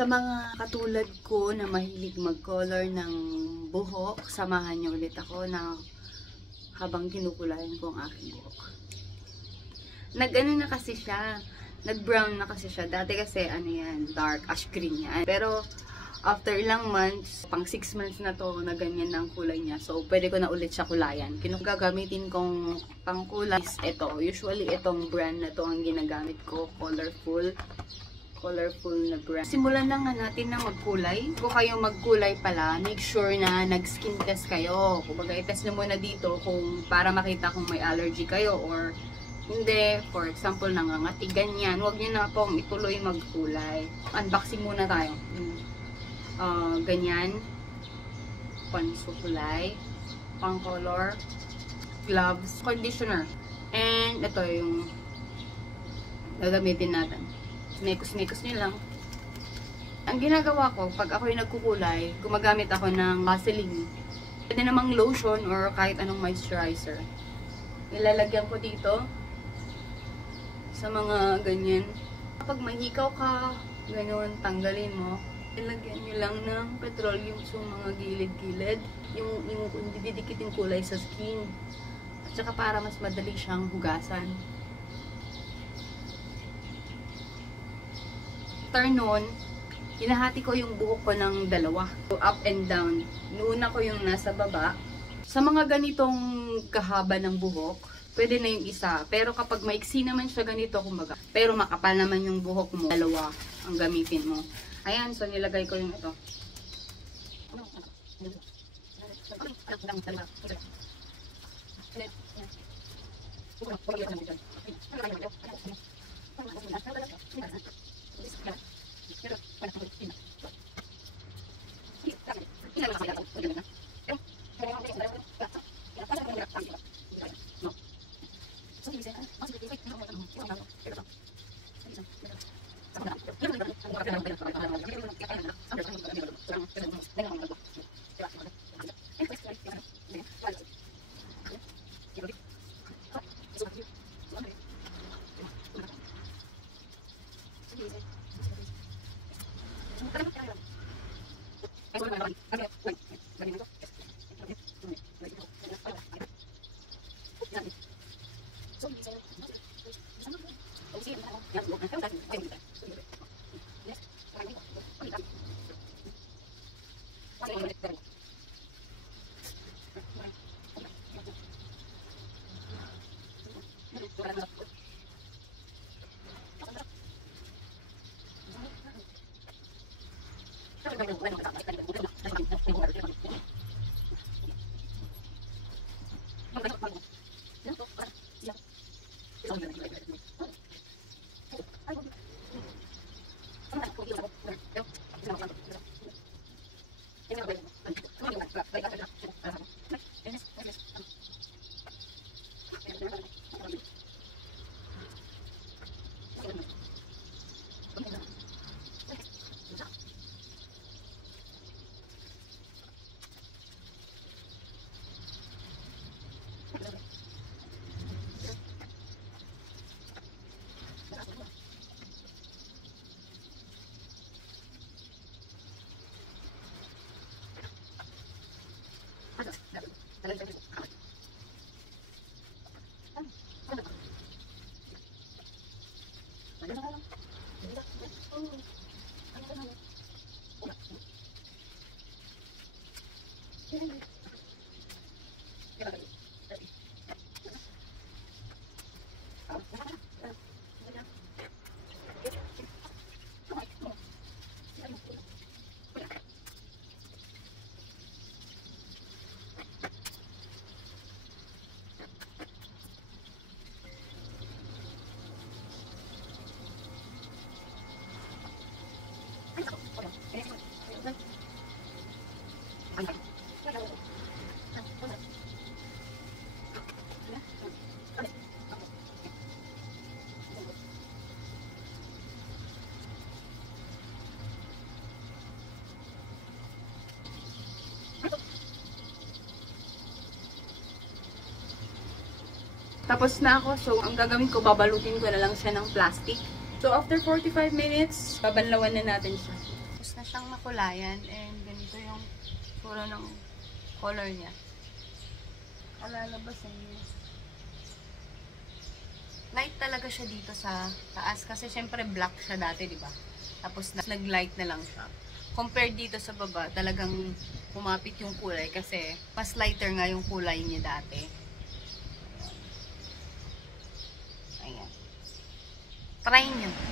Sa mga katulad ko na mahilig mag-color ng buhok, samahan niyo ulit ako na habang kinukulayan ko ang aking buhok. Nag-ano na kasi siya, nag-brown na kasi siya. Dati kasi ano yan, dark ash green yan. Pero after ilang months, pang 6 months na to, na ganyan na ang kulay niya. So, pwede ko na ulit siya kulayan. Gagamitin kong pangkulay is ito. Usually, itong brand na to ang ginagamit ko. Colorful na brand. Simulan na nga natin na magkulay. Kung kayo magkulay pala, make sure na nag-skin test kayo. Kumbaga, i-test nyo muna dito kung para makita kung may allergy kayo or hindi. For example, nangangati, ganyan. Huwag nyo na pong ituloy magkulay. Unboxing muna tayo. Ganyan. Pansukulay. Pang-color. Gloves. Conditioner. And ito yung gagamitin natin. Mekos-mekos nyo lang. Ang ginagawa ko, pag ako'y nagkukulay, gumagamit ako ng Vaseline. Pwede namang lotion or kahit anong moisturizer. Ilalagyan ko dito sa mga ganyan. Kapag may hikaw ka, ganun, tanggalin mo. Ilagyan nyo lang ng petroleum sa mga gilid-gilid. Yung didikit yung kulay sa skin. At saka para mas madali siyang hugasan. After nun, hinahati ko yung buhok ko ng dalawa. Up and down. Nuuna ko yung nasa baba. Sa mga ganitong kahaba ng buhok, pwede na yung isa. Pero kapag maiksi naman siya ganito, kumbaga, pero makapal naman yung buhok mo, dalawa ang gamitin mo. Ayan, so nilagay ko yung ito. Tapos na ako. So, ang gagawin ko, babalutin ko na lang siya ng plastic. So, after 45 minutes, babanlawan na natin siya. na siyang makulayan and ganito yung puro ng color niya. Alalabasan niya. Light talaga siya dito sa taas kasi syempre black siya dati, di ba? Tapos nag-light na lang siya. Compared dito sa baba, talagang pumapit yung kulay kasi mas lighter nga yung kulay niya dati. Ayan. Try nyo.